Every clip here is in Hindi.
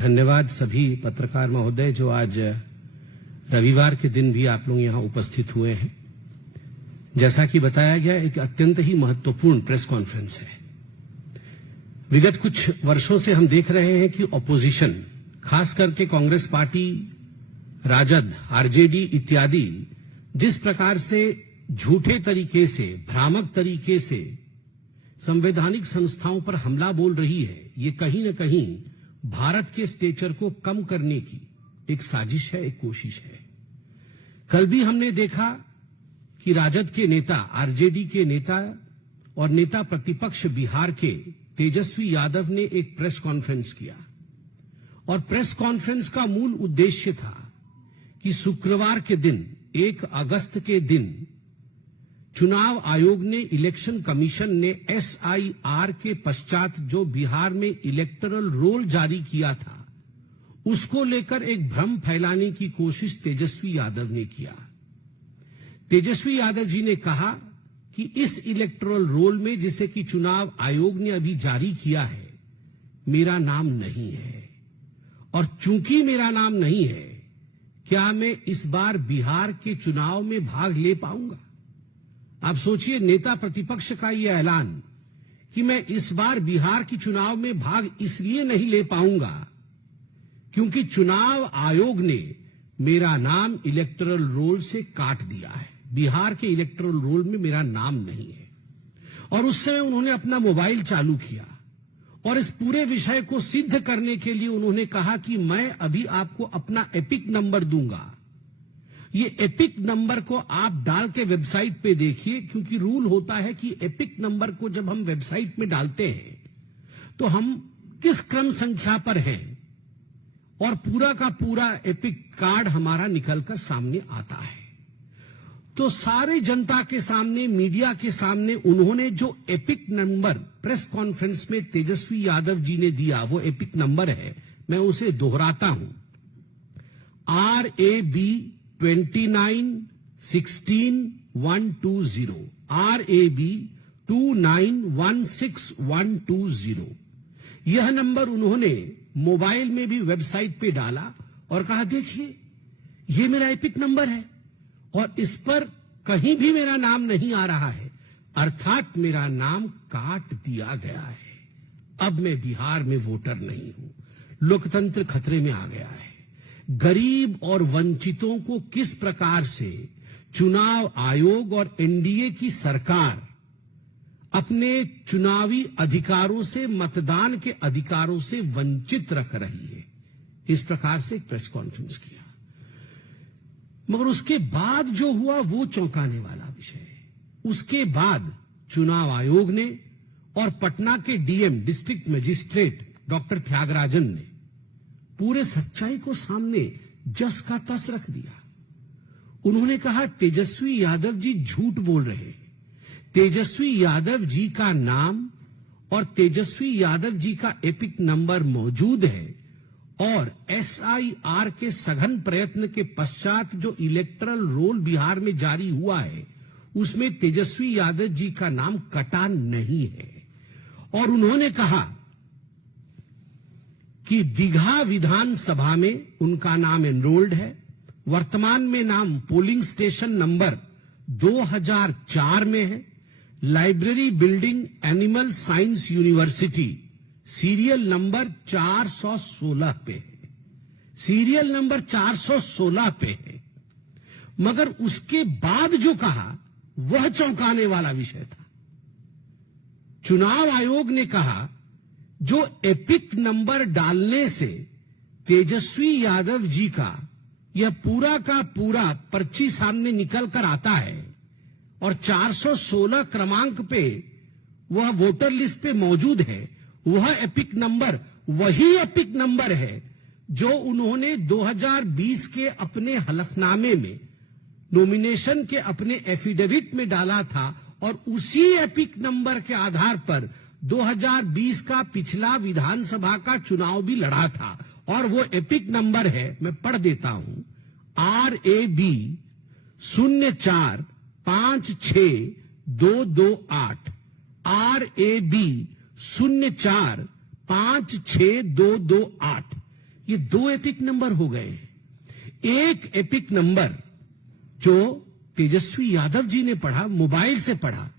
धन्यवाद सभी पत्रकार महोदय जो आज रविवार के दिन भी आप लोग यहां उपस्थित हुए हैं। जैसा कि बताया गया, एक अत्यंत ही महत्वपूर्ण प्रेस कॉन्फ्रेंस है। विगत कुछ वर्षों से हम देख रहे हैं कि ऑपोजिशन, खास करके कांग्रेस पार्टी, राजद, आरजेडी इत्यादि जिस प्रकार से झूठे तरीके से, भ्रामक तरीके से संवैधानिक संस्थाओं पर हमला बोल रही है, ये कहीं न कहीं भारत के स्टेचर को कम करने की एक साजिश है, एक कोशिश है। कल भी हमने देखा कि राजद के नेता, आरजेडी के नेता और नेता प्रतिपक्ष बिहार के तेजस्वी यादव ने एक प्रेस कॉन्फ्रेंस किया और प्रेस कॉन्फ्रेंस का मूल उद्देश्य था कि शुक्रवार के दिन, 1 अगस्त के दिन, चुनाव आयोग ने, इलेक्शन कमीशन ने SIR के पश्चात जो बिहार में इलेक्टोरल रोल जारी किया था, उसको लेकर एक भ्रम फैलाने की कोशिश तेजस्वी यादव ने किया। तेजस्वी यादव जी ने कहा कि इस इलेक्टोरल रोल में, जिसे कि चुनाव आयोग ने अभी जारी किया है, मेरा नाम नहीं है और चूंकि मेरा नाम नहीं है, क्या मैं इस बार बिहार के चुनाव में भाग ले पाऊंगा? आप सोचिए, नेता प्रतिपक्ष का यह ऐलान कि मैं इस बार बिहार की चुनाव में भाग इसलिए नहीं ले पाऊंगा क्योंकि चुनाव आयोग ने मेरा नाम इलेक्टोरल रोल से काट दिया है, बिहार के इलेक्टोरल रोल में मेरा नाम नहीं है। और उस समय उन्होंने अपना मोबाइल चालू किया और इस पूरे विषय को सिद्ध करने के लिए उन्होंने कहा कि मैं अभी आपको अपना एपिक नंबर दूंगा। ये एपिक नंबर को आप डाल के वेबसाइट पे देखिए, क्योंकि रूल होता है कि एपिक नंबर को जब हम वेबसाइट में डालते हैं तो हम किस क्रम संख्या पर हैं और पूरा का पूरा एपिक कार्ड हमारा निकलकर सामने आता है। तो सारे जनता के सामने, मीडिया के सामने उन्होंने जो एपिक नंबर प्रेस कॉन्फ्रेंस में तेजस्वी यादव जी ने दिया, वो एपिक नंबर है, मैं उसे दोहराता हूं, RAB 2916120, RAB 2916120। यह नंबर उन्होंने मोबाइल में भी वेबसाइट पे डाला और कहा, देखिए ये मेरा एपिक नंबर है और इस पर कहीं भी मेरा नाम नहीं आ रहा है, अर्थात मेरा नाम काट दिया गया है। अब मैं बिहार में वोटर नहीं हूं। लोकतंत्र खतरे में आ गया है। गरीब और वंचितों को किस प्रकार से चुनाव आयोग और एनडीए की सरकार अपने चुनावी अधिकारों से, मतदान के अधिकारों से वंचित रख रही है, इस प्रकार से एक प्रेस कॉन्फ्रेंस किया। मगर उसके बाद जो हुआ वो चौंकाने वाला विषय है। उसके बाद चुनाव आयोग ने और पटना के DM, district magistrate doctor Thiagarajan ने पूरे सच्चाई को सामने जस का तस रख दिया। उन्होंने कहा, तेजस्वी यादव जी झूठ बोल रहे हैं। तेजस्वी यादव जी का नाम और तेजस्वी यादव जी का एपिक नंबर मौजूद है और SIR के सघन प्रयत्न के पश्चात जो इलेक्टोरल रोल बिहार में जारी हुआ है, उसमें तेजस्वी यादव जी का नाम कटा नहीं है। और उन्होंने कहा कि दीघा विधानसभा में उनका नाम एनरोल्ड है, वर्तमान में नाम पोलिंग स्टेशन नंबर 2004 में है, library building, animal science university, serial number 416 पे है, सीरियल नंबर 416 पे है। मगर उसके बाद जो कहा वह चौंकाने वाला विषय था। चुनाव आयोग ने कहा, जो एपिक नंबर डालने से तेजस्वी यादव जी का यह पूरा का पूरा पर्ची सामने निकल कर आता है और 416 क्रमांक पे वह वोटर लिस्ट पे मौजूद है, वह एपिक नंबर वही एपिक नंबर है जो उन्होंने 2020 के अपने हलफनामे में, नॉमिनेशन के अपने एफिडेविट में डाला था और उसी एपिक नंबर के आधार पर 2020 का पिछला विधानसभा का चुनाव भी लड़ा था। और वो एपिक नंबर है, मैं पढ़ देता हूं, RAB 0456228, RAB 0456228। ये 2 एपिक नंबर हो गए। एक एपिक नंबर जो तेजस्वी यादव जी ने पढ़ा, मोबाइल से पढ़ा,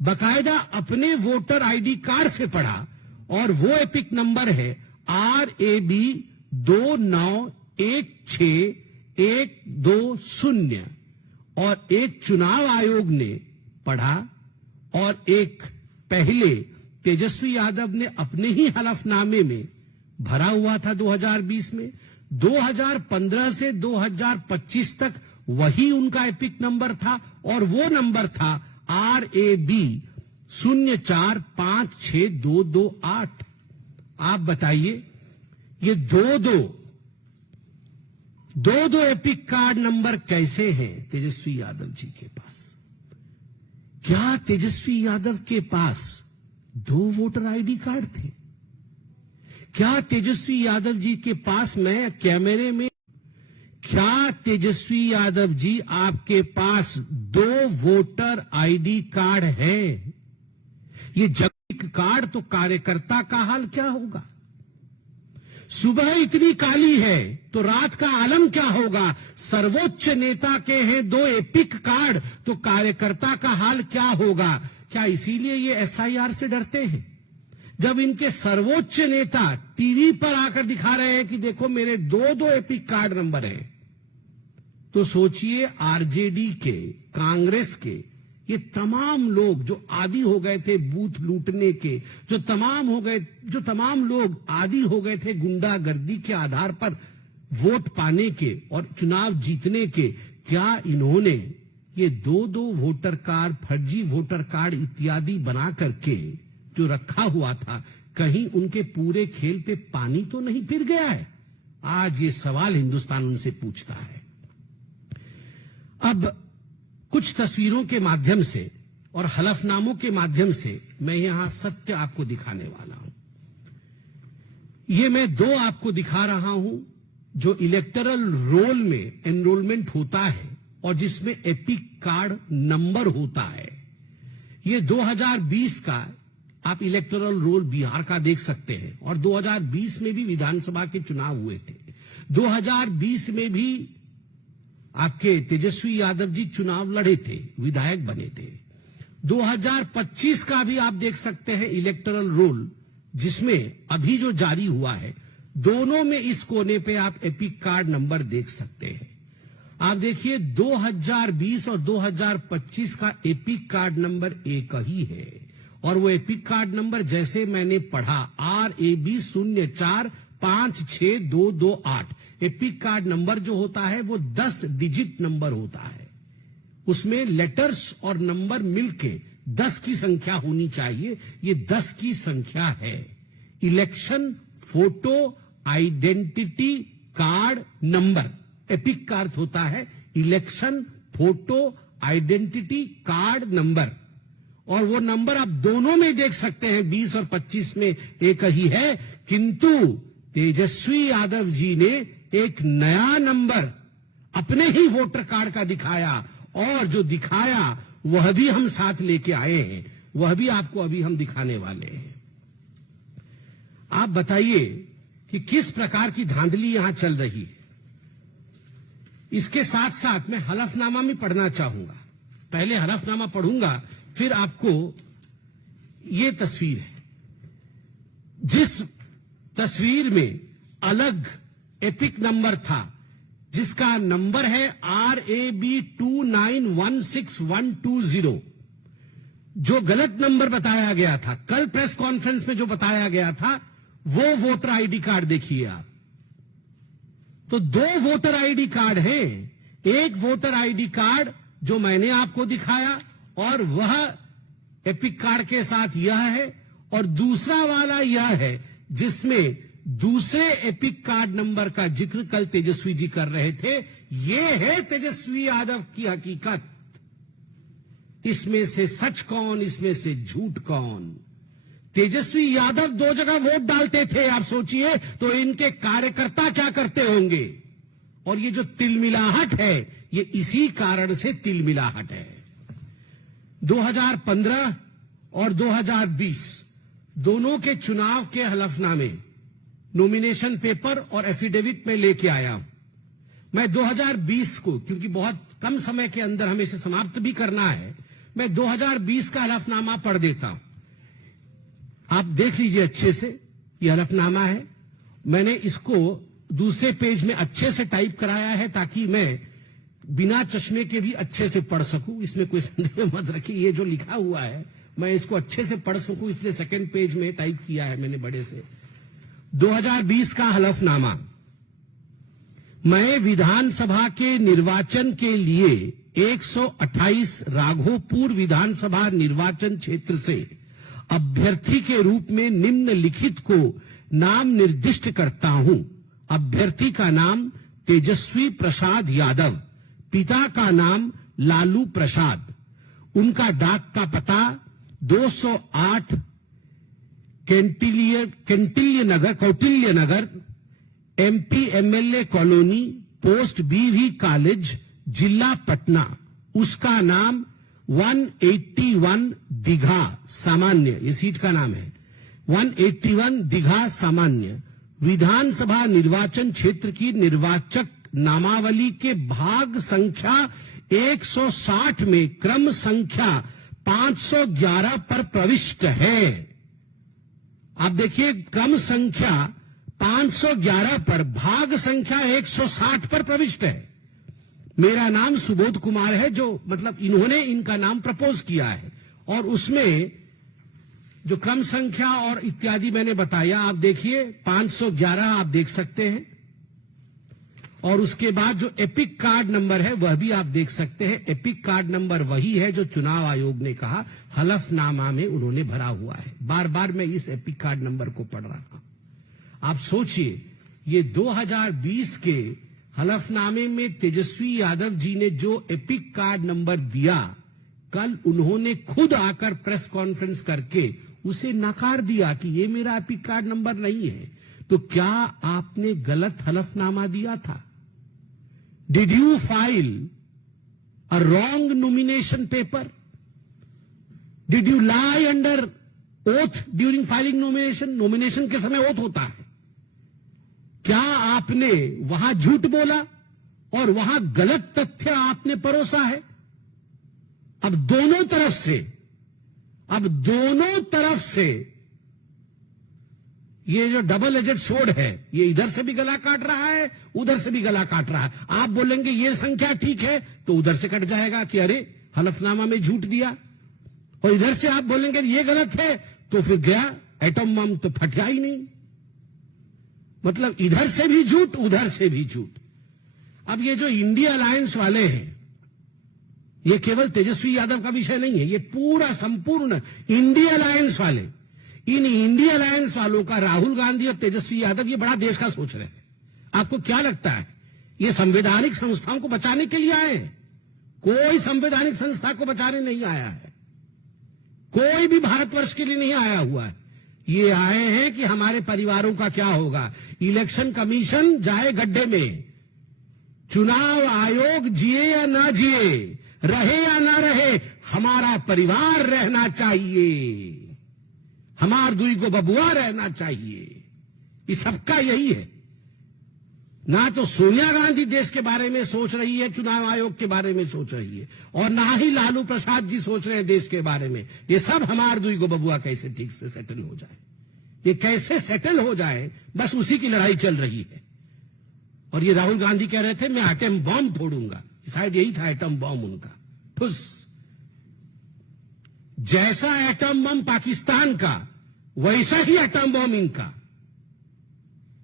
बकायदा अपने वोटर आईडी कार्ड से पढ़ा, और वो एपिक नंबर है RAB 2916120, और एक चुनाव आयोग ने पढ़ा, और एक पहले तेजस्वी यादव ने अपने ही हलफनामे में भरा हुआ था 2020 में। 2015 से 2025 तक वही उनका एपिक नंबर था, और वो नंबर था RAB 0456228। आप बताइए, ये दो एपिक कार्ड नंबर कैसे हैं तेजस्वी यादव जी के पास? क्या तेजस्वी यादव के पास 2 वोटर आईडी कार्ड थे? क्या तेजस्वी यादव जी के पास, मैं कैमरे में, क्या तेजस्वी यादव जी आपके पास 2 वोटर आईडी कार्ड है? ये जगह कार्ड तो कार्यकर्ता का हाल क्या होगा? सुबह इतनी काली है तो रात का आलम क्या होगा? सर्वोच्च नेता के हैं 2 एपिक कार्ड तो कार्यकर्ता का हाल क्या होगा? क्या इसीलिए ये SIR से डरते हैं? जब इनके सर्वोच्च नेता टीवी पर आकर दिखा रहे हैं कि देखो मेरे 2 एपिक कार्ड नंबर हैं, तो सोचिए RJD के, कांग्रेस के ये तमाम लोग जो आदी हो गए थे बूथ लूटने के, जो तमाम लोग आदी हो गए थे गुंडागर्दी के आधार पर वोट पाने के और चुनाव जीतने के, क्या इन्होंने ये 2 वोटर कार्ड, फर्जी वोटर कार्ड इत्यादि बना करके जो रखा हुआ था, कहीं उनके पूरे खेल पे पानी तो नहीं फिर गया है? आज ये सवाल हिंदुस्तान उनसे पूछता है। अब कुछ तस्वीरों के माध्यम से और हलफनामों के माध्यम से मैं यहां सत्य आपको दिखाने वाला हूं। ये मैं 2 आपको दिखा रहा हूं जो इलेक्टरल रोल में एनरोलमेंट होता है और जिसमें एपिक कार्ड नंबर होता है। ये 2020 का आप इलेक्टोरल रोल बिहार का देख सकते हैं, और 2020 में भी विधानसभा के चुनाव हुए थे। 2020 में भी आपके तेजस्वी यादव जी चुनाव लड़े थे, विधायक बने थे। 2025 का भी आप देख सकते हैं इलेक्टोरल रोल, जिसमें अभी जो जारी हुआ है, दोनों में इस कोने पे आप एपिक कार्ड नंबर देख सकते हैं। आप देखिए 2020 और 2025 का एपिक कार्ड नंबर एक ही है, और वो एपिक कार्ड नंबर जैसे मैंने पढ़ा RAB 0456228। एपिक कार्ड नंबर जो होता है वो 10 डिजिट नंबर होता है, उसमें लेटर्स और नंबर मिलके 10 की संख्या होनी चाहिए। ये 10 की संख्या है। Election photo identity card number epic card होता है, election photo identity card number, और वो नंबर आप दोनों में देख सकते हैं, 20 और 25 में एक ही है। किंतु तेजस्वी यादव जी ने एक नया नंबर अपने ही वोटर कार्ड का दिखाया, और जो दिखाया वह भी हम साथ लेके आए हैं, वह भी आपको अभी हम दिखाने वाले हैं। आप बताइए कि किस प्रकार की धांधली यहां चल रही है। इसके साथ साथ मैं हलफनामा भी पढ़ना चाहूंगा। पहले हलफनामा पढ़ूंगा, फिर आपको ये तस्वीर है, जिस तस्वीर में अलग एपिक नंबर था, जिसका नंबर है RAB 2916120, जो गलत नंबर बताया गया था कल प्रेस कॉन्फ्रेंस में, जो बताया गया था वो वोटर आईडी कार्ड देखिए आप। तो 2 वोटर आईडी कार्ड हैं, एक वोटर आईडी कार्ड जो मैंने आपको दिखाया और वह एपिक कार्ड के साथ यह है, और दूसरा वाला यह है जिसमें दूसरे एपिक कार्ड नंबर का जिक्र कल तेजस्वी जी कर रहे थे। यह है तेजस्वी यादव की हकीकत। इसमें से सच कौन, इसमें से झूठ कौन? तेजस्वी यादव 2 जगह वोट डालते थे, आप सोचिए तो इनके कार्यकर्ता क्या करते होंगे। और ये जो तिलमिलाहट है, ये इसी कारण से तिलमिलाहट है। 2015 और 2020 दोनों के चुनाव के हलफनामे नॉमिनेशन पेपर और एफिडेविट में लेके आया हूं। मैं 2020 को, क्योंकि बहुत कम समय के अंदर हमें इसे समाप्त भी करना है, मैं 2020 का हलफनामा पढ़ देता हूं। आप देख लीजिए अच्छे से, यह हलफनामा है। मैंने इसको दूसरे पेज में अच्छे से टाइप कराया है ताकि मैं बिना चश्मे के भी अच्छे से पढ़ सकूं, इसमें कोई संदेह मत रखिए। ये जो लिखा हुआ है मैं इसको अच्छे से पढ़ सकूं, इसलिए सेकंड पेज में टाइप किया है मैंने बड़े से। 2020 का हलफनामा। मैं विधानसभा के निर्वाचन के लिए 128 राघोपुर विधानसभा निर्वाचन क्षेत्र से अभ्यर्थी के रूप में निम्नलिखित को नाम निर्दिष्ट करता हूं। अभ्यर्थी का नाम तेजस्वी प्रसाद यादव, पिता का नाम लालू प्रसाद, उनका डाक का पता 208 कौटिल्य नगर, एमपी एमएलए कॉलोनी, पोस्ट बीवी कॉलेज, जिला पटना। उसका नाम 181 दीघा सामान्य, ये सीट का नाम है, 181 दीघा सामान्य। विधानसभा निर्वाचन क्षेत्र की निर्वाचक नामावली के भाग संख्या 160 में क्रम संख्या 511 पर प्रविष्ट है। आप देखिए, क्रम संख्या 511 पर भाग संख्या 160 पर प्रविष्ट है। मेरा नाम सुबोध कुमार है, जो मतलब इन्होंने इनका नाम प्रपोज किया है, और उसमें जो क्रम संख्या और इत्यादि मैंने बताया, आप देखिए 511 आप देख सकते हैं, और उसके बाद जो एपिक कार्ड नंबर है वह भी आप देख सकते हैं। एपिक कार्ड नंबर वही है जो चुनाव आयोग ने कहा हलफनामा में उन्होंने भरा हुआ है। बार बार मैं इस एपिक कार्ड नंबर को पढ़ रहा हूं। आप सोचिए, ये 2020 के हलफनामे में तेजस्वी यादव जी ने जो एपिक कार्ड नंबर दिया, कल उन्होंने खुद आकर प्रेस कॉन्फ्रेंस करके उसे नकार दिया कि ये मेरा एपिक कार्ड नंबर नहीं है। तो क्या आपने गलत हलफनामा दिया था? Did you file a wrong nomination paper? Did you lie under oath during filing nomination? Nomination के समय ओथ होता है। क्या आपने वहां झूठ बोला और वहां गलत तथ्य आपने परोसा है? अब दोनों तरफ से ये जो डबल एजेड सोड है, ये इधर से भी गला काट रहा है, उधर से भी गला काट रहा है। आप बोलेंगे ये संख्या ठीक है तो उधर से कट जाएगा कि अरे हलफनामा में झूठ दिया, और इधर से आप बोलेंगे ये गलत है तो फिर गया एटम बम तो फटा ही नहीं। मतलब इधर से भी झूठ, उधर से भी झूठ। अब ये जो इंडिया अलायंस वाले हैं, ये केवल तेजस्वी यादव का विषय नहीं है, ये पूरा संपूर्ण इंडिया अलायंस वाले, इन इंडिया अलायंस वालों का राहुल गांधी और तेजस्वी यादव ये बड़ा देश का सोच रहे हैं। आपको क्या लगता है ये संवैधानिक संस्थाओं को बचाने के लिए आए हैं? कोई संवैधानिक संस्था को बचाने नहीं आया है, कोई भी भारतवर्ष के लिए नहीं आया हुआ है। ये आए हैं कि हमारे परिवारों का क्या होगा। इलेक्शन कमीशन जाए गड्ढे में, चुनाव आयोग जिए या ना जिए, रहे या ना रहे, हमारा परिवार रहना चाहिए, हमार दुई को बबुआ रहना चाहिए। ये सबका यही है। ना तो सोनिया गांधी देश के बारे में सोच रही है, चुनाव आयोग के बारे में सोच रही है, और ना ही लालू प्रसाद जी सोच रहे हैं देश के बारे में। ये सब हमार दुई को बबुआ कैसे ठीक से सेटल हो जाए, ये कैसे सेटल हो जाए, बस उसी की लड़ाई चल रही है। और ये राहुल गांधी कह रहे थे मैं एटम बॉम्ब फोड़ूंगा, शायद यही था एटम बॉम्ब उनका। ठुस। जैसा एटम बम पाकिस्तान का, वैसा ही एटम बम इनका।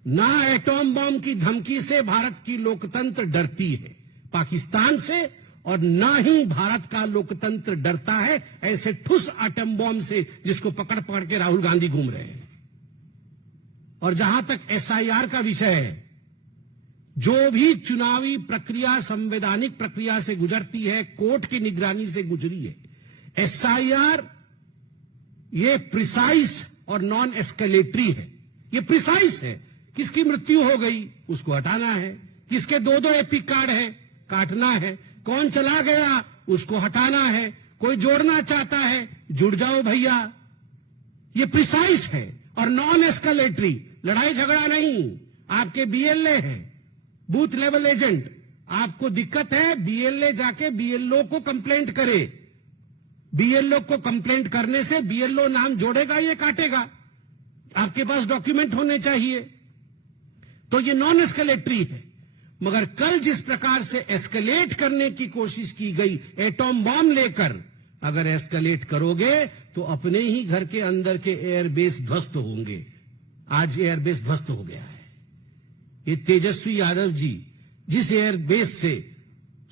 ना एटम बम की धमकी से भारत की लोकतंत्र डरती है पाकिस्तान से, और ना ही भारत का लोकतंत्र डरता है ऐसे ठुस एटम बम से जिसको पकड़ पकड़ के राहुल गांधी घूम रहे हैं। और जहां तक एसआईआर का विषय है, जो भी चुनावी प्रक्रिया संवैधानिक प्रक्रिया से गुजरती है, कोर्ट की निगरानी से गुजरी है। एसआईआर ये प्रिसाइज और नॉन एस्केलेटरी है। ये प्रिसाइज है, किसकी मृत्यु हो गई उसको हटाना है, किसके दो दो एपिक कार्ड है काटना है, कौन चला गया उसको हटाना है, कोई जोड़ना चाहता है जुड़ जाओ भैया। ये प्रिसाइज है और नॉन एस्केलेटरी, लड़ाई झगड़ा नहीं, आपके बीएलए हैं, बूथ लेवल एजेंट। आपको दिक्कत है, बीएलए जाके बीएलओ को कंप्लेंट करे। बीएलओ को कंप्लेंट करने से बीएलओ नाम जोड़ेगा, ये काटेगा। आपके पास डॉक्यूमेंट होने चाहिए। तो ये नॉन एस्केलेटरी है। मगर कल जिस प्रकार से एस्केलेट करने की कोशिश की गई एटॉम बॉम्ब लेकर, अगर एस्केलेट करोगे तो अपने ही घर के अंदर के एयरबेस ध्वस्त होंगे। आज एयरबेस ध्वस्त हो गया है। ये तेजस्वी यादव जी जिस एयरबेस से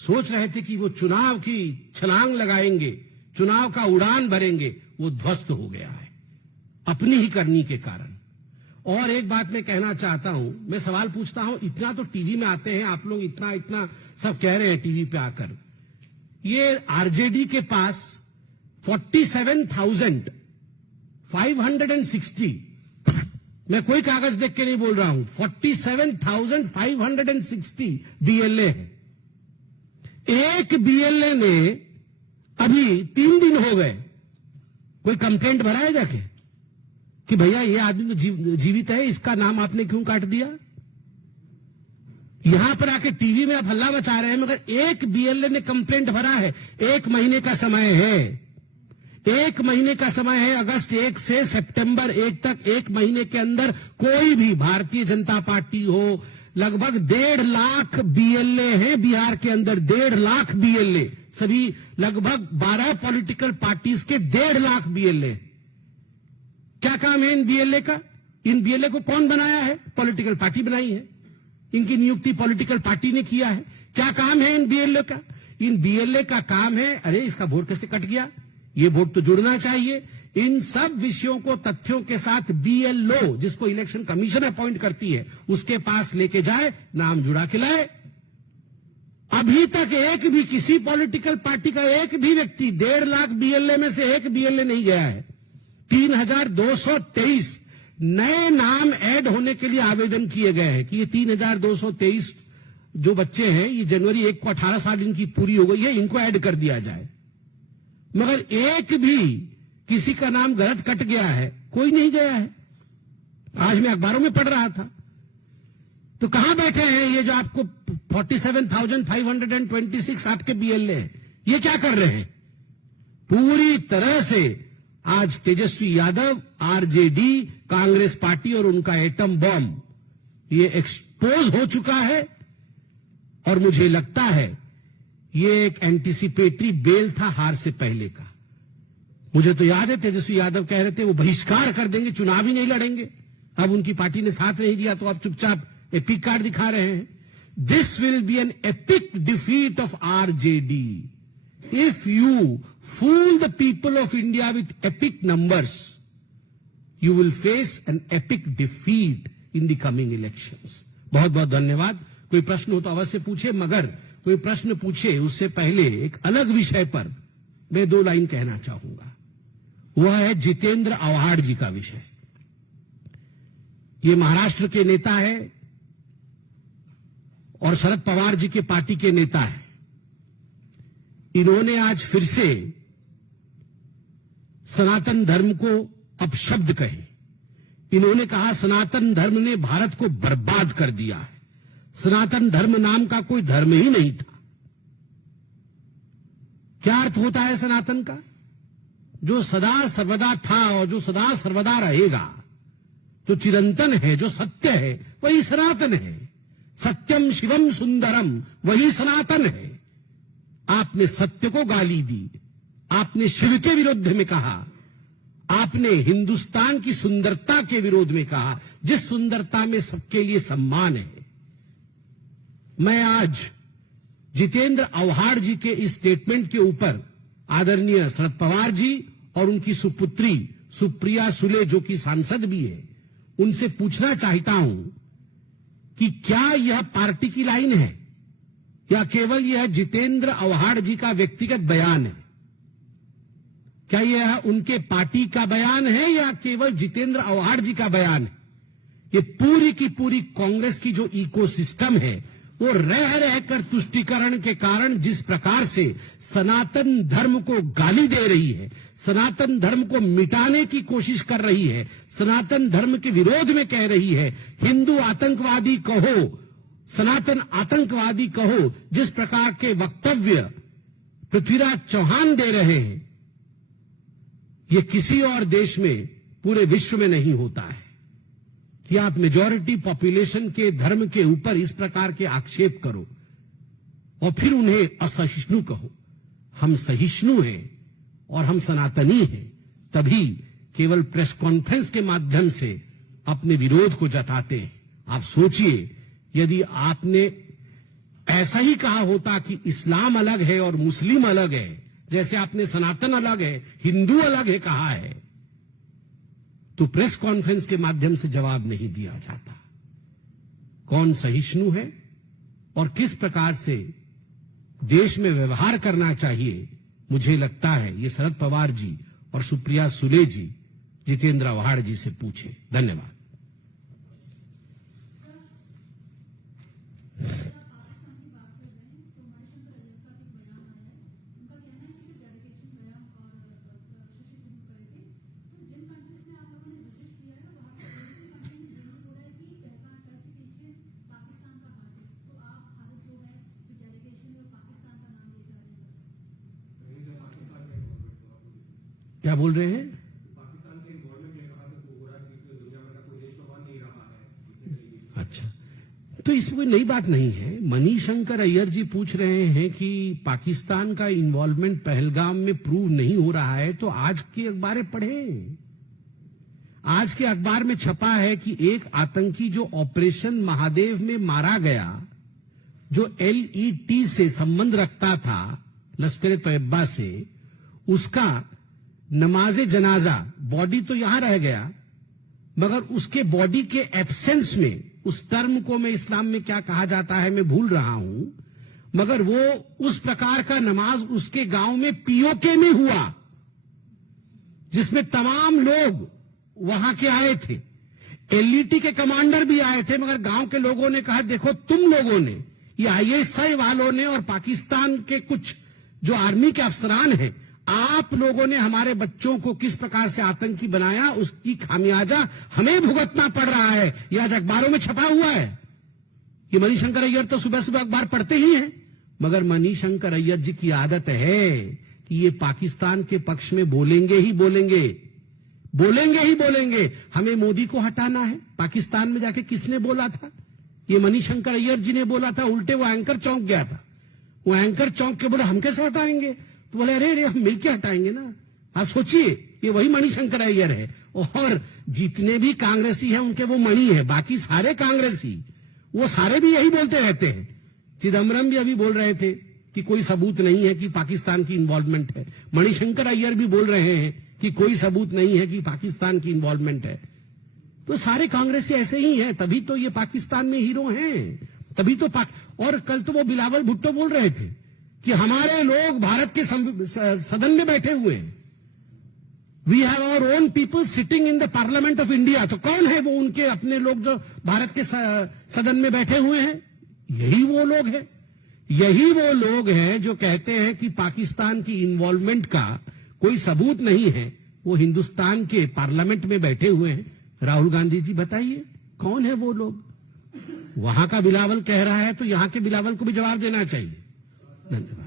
सोच रहे थे कि वो चुनाव की छलांग लगाएंगे, चुनाव का उड़ान भरेंगे, वो ध्वस्त हो गया है अपनी ही करनी के कारण। और एक बात मैं कहना चाहता हूं, मैं सवाल पूछता हूं, इतना तो टीवी में आते हैं आप लोग, इतना इतना सब कह रहे हैं टीवी पे आकर। ये आरजेडी के पास 47,560, मैं कोई कागज देख के नहीं बोल रहा हूं, 47,560 बीएलए है। एक बीएलए ने अभी 3 दिन हो गए कोई कंप्लेंट भरा है जाके कि भैया ये आदमी तो जीवित है, इसका नाम आपने क्यों काट दिया? यहां पर आके टीवी में आप हल्ला मचा रहे हैं, मगर एक बीएलए ने कंप्लेंट भरा है। 1 महीने का समय है, 1 महीने का समय है। अगस्त 1 से सितंबर 1 तक 1 महीने के अंदर कोई भी भारतीय जनता पार्टी हो, लगभग 1.5 लाख बीएलए हैं बिहार के अंदर, 1.5 लाख बीएलए, सभी लगभग 12 पॉलिटिकल पार्टीज के 1.5 लाख बीएलए। क्या काम है इन बीएलए का? इन बीएलए को कौन बनाया है? पॉलिटिकल पार्टी बनाई है, इनकी नियुक्ति पॉलिटिकल पार्टी ने किया है। क्या काम है इन बीएलए का? इन बीएलए का काम है, अरे इसका वोट कैसे कट गया, ये वोट तो जुड़ना चाहिए। इन सब विषयों को तथ्यों के साथ बीएलओ, जिसको इलेक्शन कमीशन अपॉइंट करती है, उसके पास लेके जाए, नाम जुड़ा के लाए। अभी तक एक भी किसी पॉलिटिकल पार्टी का एक भी व्यक्ति 1.5 लाख बीएलए में से एक बीएलए नहीं गया है। 3,223 नए नाम ऐड होने के लिए आवेदन किए गए हैं कि ये 3,223 जो बच्चे हैं, ये जनवरी 1 को 18 साल इनकी पूरी हो गई है, इनको ऐड कर दिया जाए। मगर एक भी किसी का नाम गलत कट गया है, कोई नहीं गया है। आज मैं अखबारों में पढ़ रहा था। तो कहां बैठे हैं ये जो आपको 47,526 आपके बीएलए हैं, ये क्या कर रहे हैं? पूरी तरह से आज तेजस्वी यादव, आरजेडी, कांग्रेस पार्टी और उनका एटम बॉम्ब ये एक्सपोज हो चुका है। और मुझे लगता है ये एक एंटीसिपेटरी बेल था हार से पहले का। मुझे तो याद है तेजस्वी यादव कह रहे थे वो बहिष्कार कर देंगे, चुनाव ही नहीं लड़ेंगे। अब उनकी पार्टी ने साथ नहीं दिया तो अब चुपचाप एपिक कार्ड दिखा रहे हैं। This will be an epic defeat of RJD if you fool the people of India with epic numbers, you will face an epic defeat in the coming elections. बहुत बहुत धन्यवाद। कोई प्रश्न हो तो अवश्य पूछे, मगर कोई प्रश्न पूछे उससे पहले एक अलग विषय पर मैं 2 लाइन कहना चाहूंगा। वह है जितेंद्र आव्हाड जी का विषय। ये महाराष्ट्र के नेता है और शरद पवार जी के पार्टी के नेता है। इन्होंने आज फिर से सनातन धर्म को अपशब्द कहे। इन्होंने कहा सनातन धर्म ने भारत को बर्बाद कर दिया है, सनातन धर्म नाम का कोई धर्म ही नहीं था। क्या अर्थ होता है सनातन का? जो सदा सर्वदा था और जो सदा सर्वदा रहेगा, जो चिरंतन है, जो सत्य है, वही सनातन है। सत्यम शिवम सुंदरम, वही सनातन है। आपने सत्य को गाली दी, आपने शिव के विरुद्ध में कहा, आपने हिंदुस्तान की सुंदरता के विरोध में कहा, जिस सुंदरता में सबके लिए सम्मान है। मैं आज जितेंद्र आव्हाड जी के इस स्टेटमेंट के ऊपर आदरणीय शरद पवार जी और उनकी सुपुत्री सुप्रिया सुले, जो कि सांसद भी है, उनसे पूछना चाहता हूं कि क्या यह पार्टी की लाइन है या केवल यह जितेंद्र आव्हाड जी का व्यक्तिगत बयान है? क्या यह उनके पार्टी का बयान है या केवल जितेंद्र आव्हाड जी का बयान है? ये पूरी की पूरी कांग्रेस की जो इकोसिस्टम है वो रह रहकर तुष्टीकरण के कारण जिस प्रकार से सनातन धर्म को गाली दे रही है, सनातन धर्म को मिटाने की कोशिश कर रही है, सनातन धर्म के विरोध में कह रही है, हिंदू आतंकवादी कहो, सनातन आतंकवादी कहो, जिस प्रकार के वक्तव्य पृथ्वीराज चौहान दे रहे हैं, ये किसी और देश में, पूरे विश्व में नहीं होता है कि आप मेजॉरिटी पॉपुलेशन के धर्म के ऊपर इस प्रकार के आक्षेप करो और फिर उन्हें असहिष्णु कहो। हम सहिष्णु हैं और हम सनातनी हैं, तभी केवल प्रेस कॉन्फ्रेंस के माध्यम से अपने विरोध को जताते हैं। आप सोचिए, यदि आपने ऐसा ही कहा होता कि इस्लाम अलग है और मुस्लिम अलग है, जैसे आपने सनातन अलग है, हिंदू अलग है कहा है, तो प्रेस कॉन्फ्रेंस के माध्यम से जवाब नहीं दिया जाता। कौन सहिष्णु है और किस प्रकार से देश में व्यवहार करना चाहिए, मुझे लगता है ये शरद पवार जी और सुप्रिया सुले जी, जितेंद्र आव्हाड जी से पूछे। धन्यवाद। क्या बोल रहे हैं? पाकिस्तान के इन्वॉल्वमेंट ने कहा कि हो रहा है कि दुनिया भर का कोई देश तो नहीं रहा है। अच्छा, तो इसमें कोई नई बात नहीं है। मणिशंकर अय्यर जी पूछ रहे हैं कि पाकिस्तान का इन्वॉल्वमेंट पहलगाम में प्रूव नहीं हो रहा है, तो आज के अखबारें पढ़ें। आज के अखबार में छपा है कि एक आतंकी जो ऑपरेशन महादेव में मारा गया, जो LET से संबंध रखता था, लश्कर तैयबा से, उसका नमाजे जनाजा, बॉडी तो यहां रह गया, मगर उसके बॉडी के एब्सेंस में, उस टर्म को मैं इस्लाम में क्या कहा जाता है मैं भूल रहा हूं, मगर वो उस प्रकार का नमाज उसके गांव में POK में हुआ, जिसमें तमाम लोग वहां के आए थे, LET के कमांडर भी आए थे, मगर गांव के लोगों ने कहा देखो तुम लोगों ने, ये ISI वालों ने और पाकिस्तान के कुछ जो आर्मी के अफसरान हैं, आप लोगों ने हमारे बच्चों को किस प्रकार से आतंकी बनाया, उसकी खामियाजा हमें भुगतना पड़ रहा है। यह आज अखबारों में छपा हुआ है। ये मणिशंकर अय्यर तो सुबह सुबह अखबार पढ़ते ही हैं, मगर मणिशंकर अय्यर जी की आदत है कि ये पाकिस्तान के पक्ष में बोलेंगे ही बोलेंगे, बोलेंगे ही बोलेंगे। हमें मोदी को हटाना है। पाकिस्तान में जाके किसने बोला था? ये मणिशंकर अय्यर जी ने बोला था। उल्टे वो एंकर चौंक गया था। वो एंकर चौंक के बोले हम कैसे हटाएंगे, तो बोले अरे हम मिलकर हटाएंगे ना। आप सोचिए, ये वही मणिशंकर अय्यर है, और जितने भी कांग्रेसी हैं उनके वो मणि है, बाकी सारे कांग्रेसी वो सारे भी यही बोलते रहते हैं। चिदम्बरम भी अभी बोल रहे थे कि कोई सबूत नहीं है कि पाकिस्तान की इन्वॉल्वमेंट है। मणिशंकर अय्यर भी बोल रहे हैं कि कोई सबूत नहीं है कि पाकिस्तान की इन्वॉल्वमेंट है। तो सारे कांग्रेसी ऐसे ही हैं, तभी तो ये पाकिस्तान में हीरो हैं, तभी तो और कल तो वो बिलावल भुट्टो बोल रहे थे कि हमारे लोग भारत के सदन में बैठे हुए हैं, we have our own people sitting in the parliament of India. तो कौन है वो उनके अपने लोग जो भारत के सदन में बैठे हुए हैं? यही वो लोग हैं, यही वो लोग हैं जो कहते हैं कि पाकिस्तान की इन्वॉल्वमेंट का कोई सबूत नहीं है। वो हिंदुस्तान के पार्लियामेंट में बैठे हुए हैं। राहुल गांधी जी बताइए कौन है वो लोग? वहां का बिलावल कह रहा है तो यहां के बिलावल को भी जवाब देना चाहिए। धन्यवाद।